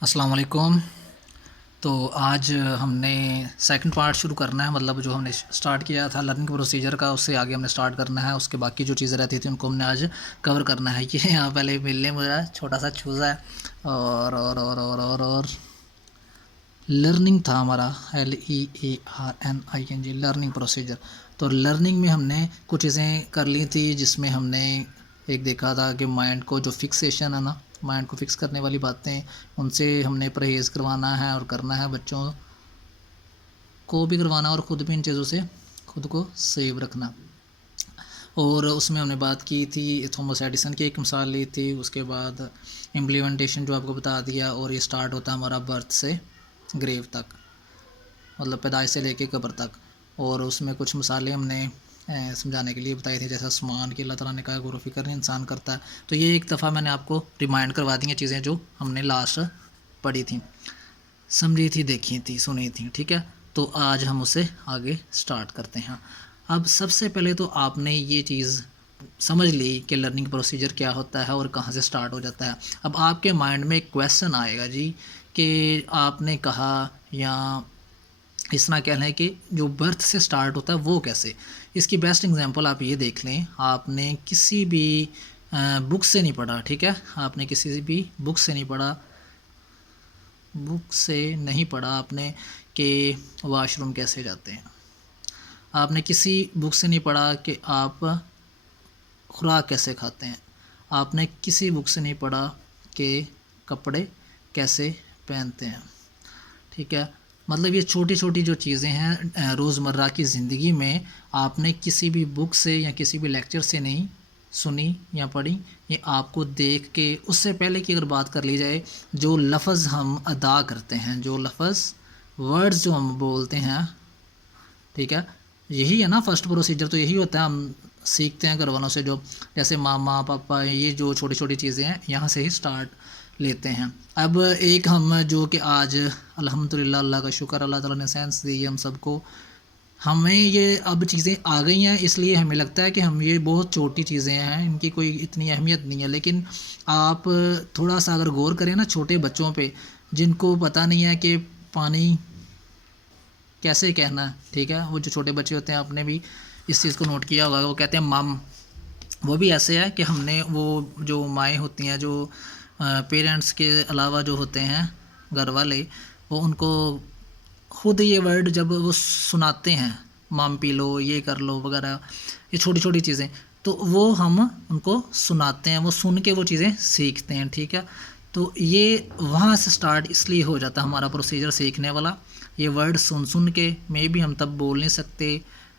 السلام علیکم۔ تو آج ہم نے سیکنڈ پارٹ شروع کرنا ہے، مطلب جو ہم نے سٹارٹ کیا تھا لرننگ پروسیجر کا، اس سے آگے ہم نے سٹارٹ کرنا ہے۔ اس کے باقی جو چیزیں رہتی تھیں ان کو ہم نے آج کور کرنا ہے۔ یہ یہاں پہلے ملنے مجھے چھوٹا سا چوزا ہے اور لرننگ تھا ہمارا LEARNING لرننگ پروسیجر۔ تو لرننگ میں ہم نے کچھ چیزیں کر لی تھی، جس میں ہم نے ایک دیکھا تھا کہ مائنڈ کو جو فکسیشن ہے نا، مائنڈ کو فکس کرنے والی باتیں، ان سے ہم نے پرہیز کروانا ہے اور کرنا ہے، بچوں کو بھی کروانا اور خود بھی ان چیزوں سے خود کو سیو رکھنا۔ اور اس میں ہم نے بات کی تھی تھامس ایڈیسن کی ایک مثال لی تھی، اس کے بعد امپلیمنٹیشن جو آپ کو بتا دیا، اور یہ سٹارٹ ہوتا ہے ہمارا برتھ سے گریو تک، مطلب پیدائش سے لے کے قبر تک۔ اور اس میں کچھ مثالیں ہم نے سمجھانے کے لیے بتائی تھی، جیسا آسمان کی اللہ تعالیٰ نے کہا غور و فکر انسان کرتا ہے۔ تو یہ ایک دفعہ میں نے آپ کو ریمائنڈ کروا دی ہیں چیزیں جو ہم نے لاسٹ پڑھی تھیں، سمجھی تھی، دیکھی تھی، سنی تھیں، ٹھیک ہے۔ تو آج ہم اسے آگے سٹارٹ کرتے ہیں۔ اب سب سے پہلے تو آپ نے یہ چیز سمجھ لی کہ لرننگ پروسیجر کیا ہوتا ہے اور کہاں سے سٹارٹ ہو جاتا ہے۔ اب آپ کے مائنڈ میں ایک کویسچن آئے گا جی، کہ آپ نے کہا، یا اس طرح کہہ لیں کہ جو برتھ سے سٹارٹ ہوتا ہے وہ کیسے۔ اس کی بیسٹ ایگزامپل آپ یہ دیکھ لیں، آپ نے کسی بھی بک سے نہیں پڑھا، ٹھیک ہے، آپ نے کسی بھی بک سے نہیں پڑھا آپ نے کہ واش روم کیسے جاتے ہیں۔ آپ نے کسی بک سے نہیں پڑھا کہ آپ خوراک کیسے کھاتے ہیں۔ آپ نے کسی بک سے نہیں پڑھا کہ کپڑے کیسے پہنتے ہیں، ٹھیک ہے۔ مطلب یہ چھوٹی چھوٹی جو چیزیں ہیں روزمرہ کی زندگی میں، آپ نے کسی بھی بک سے یا کسی بھی لیکچر سے نہیں سنی یا پڑھی، یہ آپ کو دیکھ کے۔ اس سے پہلے کی اگر بات کر لی جائے، جو لفظ ہم ادا کرتے ہیں، جو لفظ ورڈز جو ہم بولتے ہیں، ٹھیک ہے، یہی ہے نا فرسٹ پروسیجر، تو یہی ہوتا ہے، ہم سیکھتے ہیں گھر والوں سے، جو جیسے ماما پاپا، یہ جو چھوٹی چھوٹی چیزیں ہیں یہاں سے ہی سٹارٹ لیتے ہیں۔ اب ایک ہم جو کہ آج الحمدللہ، اللہ کا شکر، اللہ تعالیٰ نے سینس دی ہم سب کو، ہمیں یہ اب چیزیں آ گئی ہیں، اس لیے ہمیں لگتا ہے کہ ہم یہ بہت چھوٹی چیزیں ہیں، ان کی کوئی اتنی اہمیت نہیں ہے۔ لیکن آپ تھوڑا سا اگر غور کریں نا چھوٹے بچوں پہ، جن کو پتہ نہیں ہے کہ پانی کیسے کہنا ہے، ٹھیک ہے، وہ جو چھوٹے بچے ہوتے ہیں، آپ نے بھی اس چیز کو نوٹ کیا ہوگا، وہ کہتے ہیں مم۔ وہ بھی ایسے ہے کہ ہم نے وہ جو مائیں ہوتی ہیں، جو پیرنٹس کے علاوہ جو ہوتے ہیں گھر والے، وہ ان کو خود یہ ورڈ جب وہ سناتے ہیں، مام پی لو، یہ کر لو وغیرہ، یہ چھوٹی چھوٹی چیزیں، تو وہ ہم ان کو سناتے ہیں، وہ سن کے وہ چیزیں سیکھتے ہیں، ٹھیک ہے۔ تو یہ وہاں سے سٹارٹ اس لیے ہو جاتا ہے ہمارا پروسیجر سیکھنے والا۔ یہ ورڈ سن کے میں بھی ہم تب بول نہیں سکتے،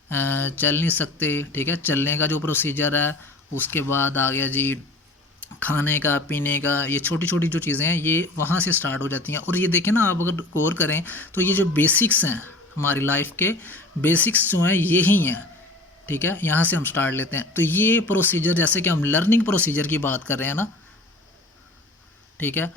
چل نہیں سکتے، ٹھیک ہے، چلنے کا جو پروسیجر ہے، اس کے بعد آ گیا جی کھانے کا، پینے کا، یہ چھوٹی چھوٹی جو چیزیں ہیں یہ وہاں سے سٹارٹ ہو جاتی ہیں۔ اور یہ دیکھیں نا، آپ اگر غور کریں تو یہ جو بیسکس ہیں ہماری لائف کے، بیسکس جو ہیں یہی ہیں، ٹھیک ہے، یہاں سے ہم سٹارٹ لیتے ہیں۔ تو یہ پروسیجر، جیسے کہ ہم لرننگ پروسیجر کی بات کر رہے ہیں نا، ٹھیک ہے،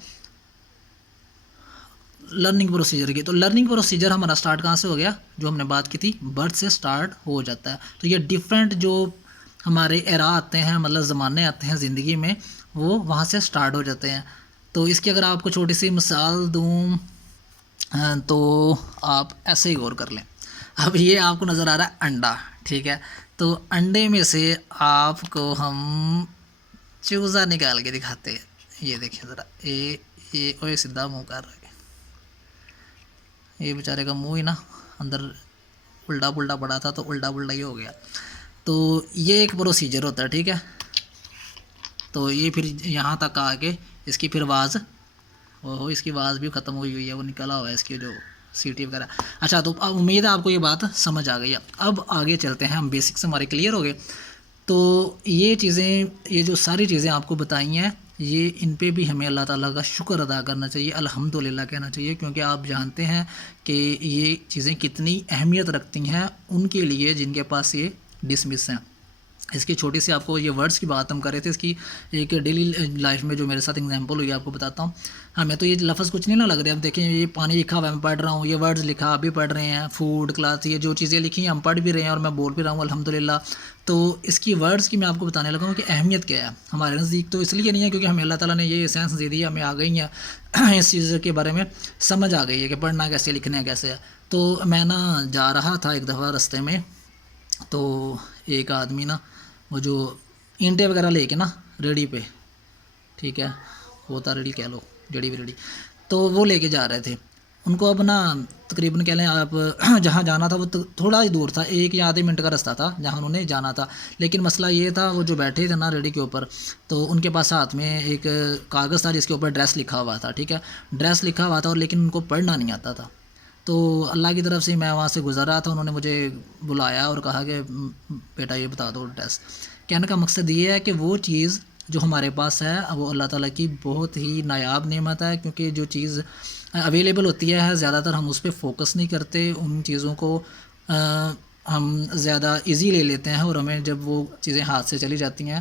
لرننگ پروسیجر کی، تو لرننگ پروسیجر ہمارا سٹارٹ کہاں سے ہو گیا، جو ہم نے بات کی تھی برتھ سے سٹارٹ ہو جاتا ہے۔ تو یہ ڈیفرنٹ جو ہمارے ایرا آتے ہیں، مطلب زمانے آتے ہیں زندگی میں، وہ وہاں سے سٹارٹ ہو جاتے ہیں۔ تو اس کی اگر آپ کو چھوٹی سی مثال دوں تو آپ ایسے ہی غور کر لیں۔ اب یہ آپ کو نظر آ رہا ہے انڈا، ٹھیک ہے، تو انڈے میں سے آپ کو ہم چوزا نکال کے دکھاتے ہیں، یہ دیکھیں ذرا، یہ سیدھا منہ کر رہے، یہ بیچارے کا منہ ہی نا اندر الٹا پلٹا پڑا تھا، تو الٹا پلٹا ہی ہو گیا۔ تو یہ ایک پروسیجر ہوتا ہے، ٹھیک ہے۔ تو یہ پھر یہاں تک آ کے اس کی پھر آواز، اس کی آواز بھی ختم ہوئی ہے، وہ نکلا ہوا ہے اس کی جو سیٹی وغیرہ۔ اچھا، تو اب امید ہے آپ کو یہ بات سمجھ آ گئی ہے۔ اب آگے چلتے ہیں، ہم بیسکس ہمارے کلیئر ہو گئے۔ تو یہ چیزیں، یہ جو ساری چیزیں آپ کو بتائی ہیں، یہ ان پہ بھی ہمیں اللہ تعالیٰ کا شکر ادا کرنا چاہیے، الحمدللہ کہنا چاہیے، کیونکہ آپ جانتے ہیں کہ یہ چیزیں کتنی اہمیت رکھتی ہیں ان کے لیے جن کے پاس یہ ڈسمس ہیں۔ اس کی چھوٹی سی آپ کو یہ ورڈز کی بات ہم کر رہے تھے، اس کی ایک ڈیلی لائف میں جو میرے ساتھ ایگزامپل ہوئی آپ کو بتاتا ہوں. ہمیں تو یہ لفظ کچھ نہیں نہ لگ رہے. اب دیکھیں یہ پانی لکھا ہوا ہے، میں پڑھ رہا ہوں، یہ ورڈز لکھا آپ بھی پڑھ رہے ہیں، فوڈ کلاس، یہ جو چیزیں لکھی ہیں ہم پڑھ بھی رہے ہیں اور میں بول بھی رہا ہوں الحمدللہ. تو اس کی ورڈز کی میں آپ کو بتانے لگا ہوں کہ اہمیت کیا ہے ہمارے نزدیک. تو اس لیے نہیں ہے کیونکہ ہمیں اللہ تعالیٰ نے یہ سینس دے دی ہے، ہمیں آ گئی ہیں اس چیز کے بارے میں سمجھ آ گئی ہے کہ پڑھنا کیسے لکھنا ہے کیسے ہے. تو میں نا جا رہا تھا ایک دفعہ رستے میں، تو ایک آدمی نا وہ جو اینٹیں وغیرہ لے کے نا ریڑھی پہ، ٹھیک ہے، ہوتا ریڑھی کہہ لو، جڑی بھی ریڑھی، تو وہ لے کے جا رہے تھے. ان کو اب نا تقریباً کہہ لیں آپ جہاں جانا تھا وہ تھوڑا ہی دور تھا، 1 یا آدھے منٹ کا رستہ تھا جہاں انہوں نے جانا تھا. لیکن مسئلہ یہ تھا وہ جو بیٹھے تھے نا ریڑھی کے اوپر، تو ان کے پاس ہاتھ میں ایک کاغذ تھا جس کے اوپر ایڈریس لکھا ہوا تھا، ٹھیک ہے، ایڈریس لکھا ہوا تھا، اور لیکن ان کو پڑھنا نہیں آتا تھا. تو اللہ کی طرف سے میں وہاں سے گزر رہا تھا، انہوں نے مجھے بلایا اور کہا کہ بیٹا یہ بتا دو ایڈریس. کہنے کا مقصد یہ ہے کہ وہ چیز جو ہمارے پاس ہے وہ اللہ تعالیٰ کی بہت ہی نایاب نعمت ہے، کیونکہ جو چیز اویلیبل ہوتی ہے زیادہ تر ہم اس پہ فوکس نہیں کرتے، ان چیزوں کو ہم زیادہ ایزی لے لیتے ہیں، اور ہمیں جب وہ چیزیں ہاتھ سے چلی جاتی ہیں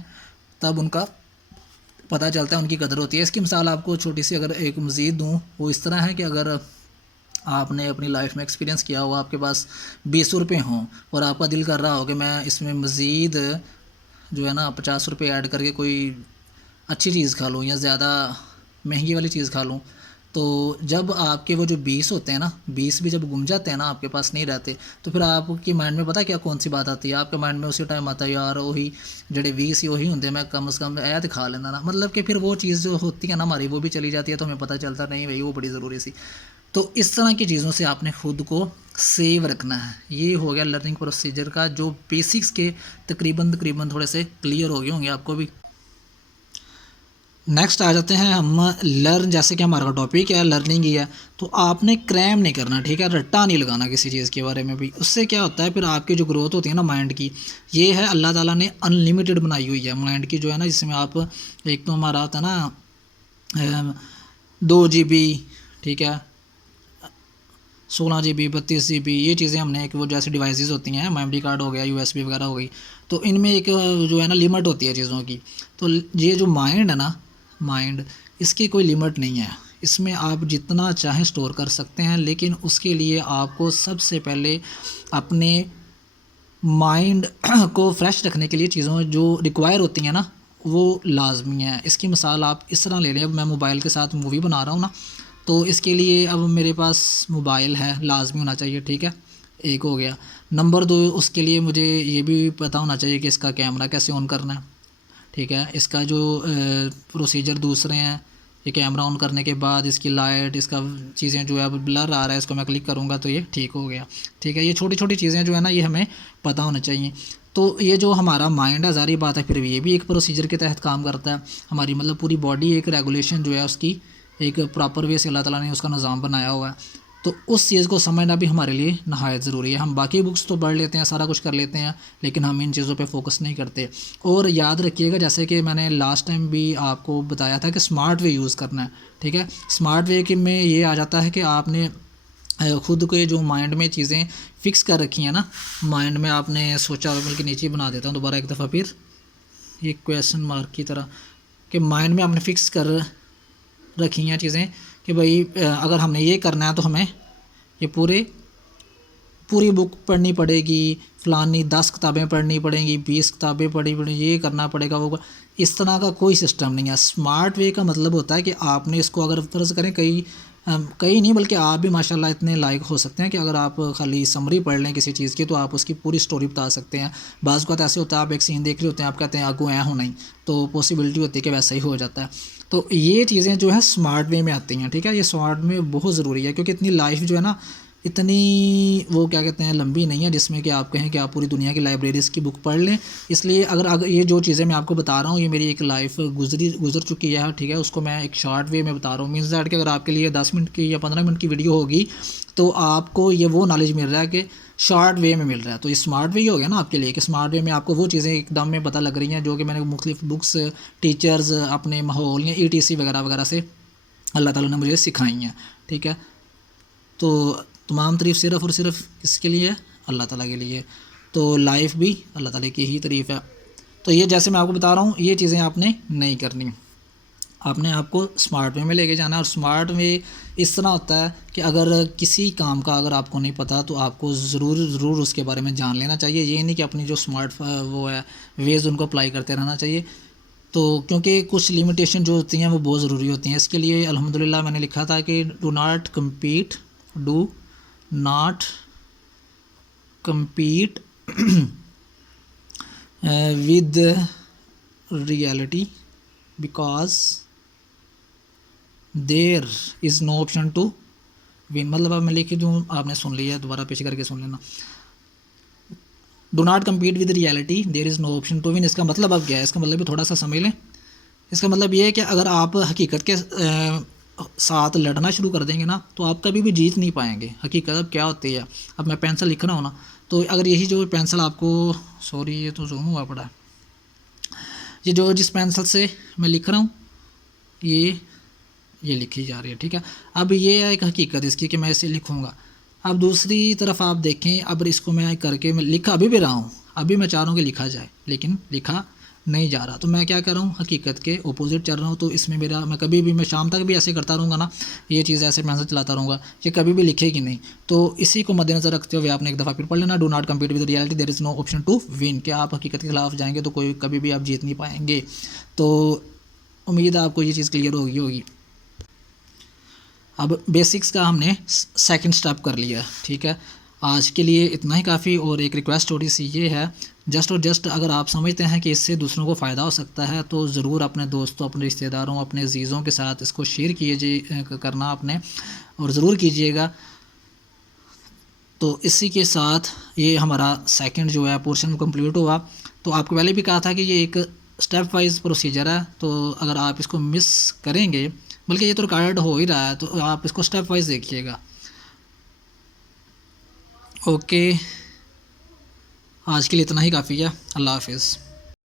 تب ان کا پتہ چلتا ہے، ان کی قدر ہوتی ہے. اس کی مثال آپ کو چھوٹی سی اگر ایک مزید دوں، وہ اس طرح ہے کہ اگر آپ نے اپنی لائف میں ایکسپیرینس کیا ہوا، آپ کے پاس 20 روپے ہوں اور آپ کا دل کر رہا ہو کہ میں اس میں مزید جو ہے نا 50 روپے ایڈ کر کے کوئی اچھی چیز کھا لوں یا زیادہ مہنگی والی چیز کھا لوں، تو جب آپ کے وہ جو 20 ہوتے ہیں نا، 20 بھی جب گم جاتے ہیں نا، آپ کے پاس نہیں رہتے، تو پھر آپ کے مائنڈ میں پتہ کیا کون سی بات آتی ہے؟ آپ کے مائنڈ میں اسی ٹائم آتا ہے یار وہی جڑے 20 ہی وہی ہوتے ہیں، میں کم از کم ایت کھا لینا نا. مطلب کہ پھر وہ چیز جو ہوتی ہے نا ہماری وہ بھی چلی جاتی ہے، تو ہمیں پتہ چلتا نہیں بھائی وہ بڑی ضروری سی. تو اس طرح کی چیزوں سے آپ نے خود کو سیو رکھنا ہے. یہ ہو گیا لرننگ پروسیجر کا جو بیسکس کے تقریباً تھوڑے سے کلیئر ہو گئے ہوں گے آپ کو بھی. نیکسٹ آ جاتے ہیں ہم لرن، جیسے کہ ہمارا ٹاپک ہے لرننگ ہی ہے، تو آپ نے کریم نہیں کرنا، ٹھیک ہے، رٹا نہیں لگانا کسی چیز کے بارے میں بھی. اس سے کیا ہوتا ہے پھر آپ کی جو گروتھ ہوتی ہے نا مائنڈ کی، یہ ہے اللہ تعالیٰ نے ان لمیٹیڈ بنائی ہوئی ہے مائنڈ کی جو ہے نا، جس میں آپ ایک تو ہمارا ہوتا ہے نا 2 GB، ٹھیک ہے، 16 GB 32 GB، یہ چیزیں ہم نے ایک وہ جیسے ڈیوائسز ہوتی ہیں، میموری کارڈ ہو گیا، USB وغیرہ ہو گئی، تو ان میں ایک جو ہے نا لمٹ ہوتی ہے چیزوں کی. تو یہ جو مائنڈ ہے نا، مائنڈ، اس کی کوئی لمٹ نہیں ہے، اس میں آپ جتنا چاہیں سٹور کر سکتے ہیں، لیکن اس کے لیے آپ کو سب سے پہلے اپنے مائنڈ کو فریش رکھنے کے لیے چیزوں جو ریکوائر ہوتی ہیں نا وہ لازمی ہیں. اس کی مثال آپ اس طرح لے لیں، اب میں موبائل کے ساتھ مووی بنا رہا ہوں نا، تو اس کے لیے اب میرے پاس موبائل ہے، لازمی ہونا چاہیے، ٹھیک ہے، ایک ہو گیا. نمبر 2، اس کے لیے مجھے یہ بھی پتہ ہونا چاہیے کہ اس کا کیمرہ کیسے آن کرنا ہے، ٹھیک ہے، اس کا جو پروسیجر دوسرے ہیں، یہ کیمرہ آن کرنے کے بعد اس کی لائٹ، اس کا چیزیں جو ہے اب بلر آ رہا ہے، اس کو میں کلک کروں گا تو یہ ٹھیک ہو گیا، ٹھیک ہے. یہ چھوٹی چھوٹی چیزیں جو ہے نا یہ ہمیں پتہ ہونا چاہیے. تو یہ جو ہمارا مائنڈ ہے ظاہری بات ہے پھر یہ بھی ایک پروسیجر کے تحت کام کرتا ہے. ہماری مطلب پوری باڈی ایک ریگولیشن جو ہے اس کی ایک پراپر وے سے اللہ تعالیٰ نے اس کا نظام بنایا ہوا ہے. تو اس چیز کو سمجھنا بھی ہمارے لیے نہایت ضروری ہے. ہم باقی بکس تو پڑھ لیتے ہیں، سارا کچھ کر لیتے ہیں، لیکن ہم ان چیزوں پہ فوکس نہیں کرتے. اور یاد رکھیے گا جیسے کہ میں نے لاسٹ ٹائم بھی آپ کو بتایا تھا کہ اسمارٹ وے یوز کرنا ہے، ٹھیک ہے. اسمارٹ وے کے میں یہ آ جاتا ہے کہ آپ نے خود کے جو مائنڈ میں چیزیں فکس کر رکھی ہیں نا، مائنڈ میں آپ نے سوچا، بلکہ نیچے بنا دیتا ہوں دوبارہ ایک دفعہ پھر یہ کویشچن مارک کی طرح، کہ مائنڈ میں آپ نے فکس کر رکھی ہیں چیزیں کہ بھائی اگر ہم نے یہ کرنا ہے تو ہمیں یہ پوری بک پڑھنی پڑے گی، فلانی 10 کتابیں پڑھنی پڑیں گی، 20 کتابیں پڑھنی پڑیں گی، یہ کرنا پڑے گا، وہ اس طرح کا کوئی سسٹم نہیں ہے. اسمارٹ وے کا مطلب ہوتا ہے کہ آپ نے اس کو اگر فرض کریں کئی نہیں بلکہ آپ بھی ماشاءاللہ اتنے لائق ہو سکتے ہیں کہ اگر آپ خالی سمری پڑھ لیں کسی چیز کی تو آپ اس کی پوری سٹوری بتا سکتے ہیں. بعض اوقات ایسے ہوتا ہے آپ ایک سین دیکھ رہے ہوتے ہیں، آپ کہتے ہیں آگو ہونا ہی، تو پاسبلٹی ہوتی ہے کہ ویسا ہی ہو جاتا ہے. تو یہ چیزیں جو ہے اسمارٹ وے میں آتی ہیں، ٹھیک ہے. یہ اسمارٹ وے بہت ضروری ہے کیونکہ اتنی لائف جو ہے نا اتنی وہ کیا کہتے ہیں لمبی نہیں ہے جس میں کہ آپ کہیں کہ آپ پوری دنیا کی لائبریریز کی بک پڑھ لیں. اس لیے اگر یہ جو چیزیں میں آپ کو بتا رہا ہوں یہ میری ایک لائف گزر چکی ہے، ٹھیک ہے، اس کو میں ایک شارٹ وے میں بتا رہا ہوں. مینس دیٹ کہ اگر آپ کے لیے 10 منٹ کی یا 15 منٹ کی ویڈیو ہوگی تو آپ کو یہ وہ نالج مل رہا ہے کہ شارٹ وے میں مل رہا ہے. تو اسمارٹ وے ہی ہو گیا نا آپ کے لیے کہ اسمارٹ وے میں آپ کو وہ چیزیں ایک دم میں پتہ لگ رہی ہیں جو کہ میں نے مختلف بکس، ٹیچرز، اپنے ماحول یا ETC وغیرہ وغیرہ سے اللہ تعالیٰ نے مجھے سکھائی ہیں، ٹھیک ہے. تو تمام تعریف صرف اور صرف کس کے لیے؟ اللہ تعالیٰ کے لیے. تو لائف بھی اللہ تعالیٰ کی ہی تعریف ہے. تو یہ جیسے میں آپ کو بتا رہا ہوں یہ چیزیں آپ نے نہیں کرنی، آپ نے آپ کو اسمارٹ وے میں لے کے جانا ہے. اور اسمارٹ وے اس طرح ہوتا ہے کہ اگر کسی کام کا اگر آپ کو نہیں پتہ تو آپ کو ضرور اس کے بارے میں جان لینا چاہیے. یہ نہیں کہ اپنی جو اسمارٹ وہ ہے ویز ان کو اپلائی کرتے رہنا چاہیے. تو کیونکہ کچھ لمیٹیشن جو ہوتی ہیں وہ بہت ضروری ہوتی ہیں. اس کے لیے الحمدللہ میں نے لکھا تھا کہ do not compete with reality because there is no option to win. مطلب اب میں لکھ دوں، آپ نے سن لیا، دوبارہ پیش کر کے سن لینا. Do not compete with reality there is no option to win. اس کا مطلب اب کیا ہے؟ اس کا مطلب بھی تھوڑا سا سمجھ لیں. اس کا مطلب یہ ہے کہ اگر آپ حقیقت کے ساتھ لڑنا شروع کر دیں گے نا تو آپ کبھی بھی جیت نہیں پائیں گے. حقیقت اب کیا ہوتی ہے؟ اب میں پینسل لکھ رہا ہوں نا، تو اگر یہی جو پینسل آپ کو، سوری یہ تو زوم ہوا پڑا ہے، یہ جو جس پینسل سے میں لکھ رہا ہوں یہ لکھی جا رہی ہے، ٹھیک ہے. اب یہ ہے ایک حقیقت اس کی کہ میں اسے لکھوں گا. اب دوسری طرف آپ دیکھیں، اب اس کو میں کر کے میں لکھا ابھی بھی رہا ہوں، ابھی میں چاہ رہا ہوں کہ لکھا جائے لیکن لکھا نہیں جا رہا. تو میں کیا کر رہا ہوں؟ حقیقت کے اپوزٹ چل رہا ہوں. تو اس میں میں کبھی بھی، میں شام تک بھی ایسے کرتا رہوں گا نا، یہ چیز ایسے پینسل چلاتا رہوں گا، یہ کبھی بھی لکھے گی نہیں. تو اسی کو مد نظر رکھتے ہوئے آپ نے ایک دفعہ پھر پڑھ لینا، do not compete with reality there is no option to win. کہ آپ حقیقت کے خلاف جائیں گے تو کبھی بھی آپ جیت نہیں پائیں گے. تو امید ہے آپ کو یہ چیز کلیئر ہوگی. اب بیسکس کا ہم نے سیکنڈ سٹیپ کر لیا، ٹھیک ہے. آج کے لیے اتنا ہی کافی. اور ایک ریکویسٹ تھوڑی سی یہ ہے، جسٹ اگر آپ سمجھتے ہیں کہ اس سے دوسروں کو فائدہ ہو سکتا ہے تو ضرور اپنے دوستوں، اپنے رشتہ داروں، اپنے عزیزوں کے ساتھ اس کو شیئر کرنا آپ نے، اور ضرور کیجیے گا. تو اسی کے ساتھ یہ ہمارا سیکنڈ جو ہے پورشن کمپلیٹ ہوا. تو آپ کو پہلے بھی کہا تھا کہ یہ ایک اسٹیپ وائز پروسیجر ہے، تو اگر آپ اس کو مس کریں گے، بلکہ یہ تو ریکارڈ ہو ہی رہا ہے، تو آپ اس کو اسٹیپ وائز دیکھیے گا. اوکے، آج کے لیے اتنا ہی کافی ہے. اللہ حافظ.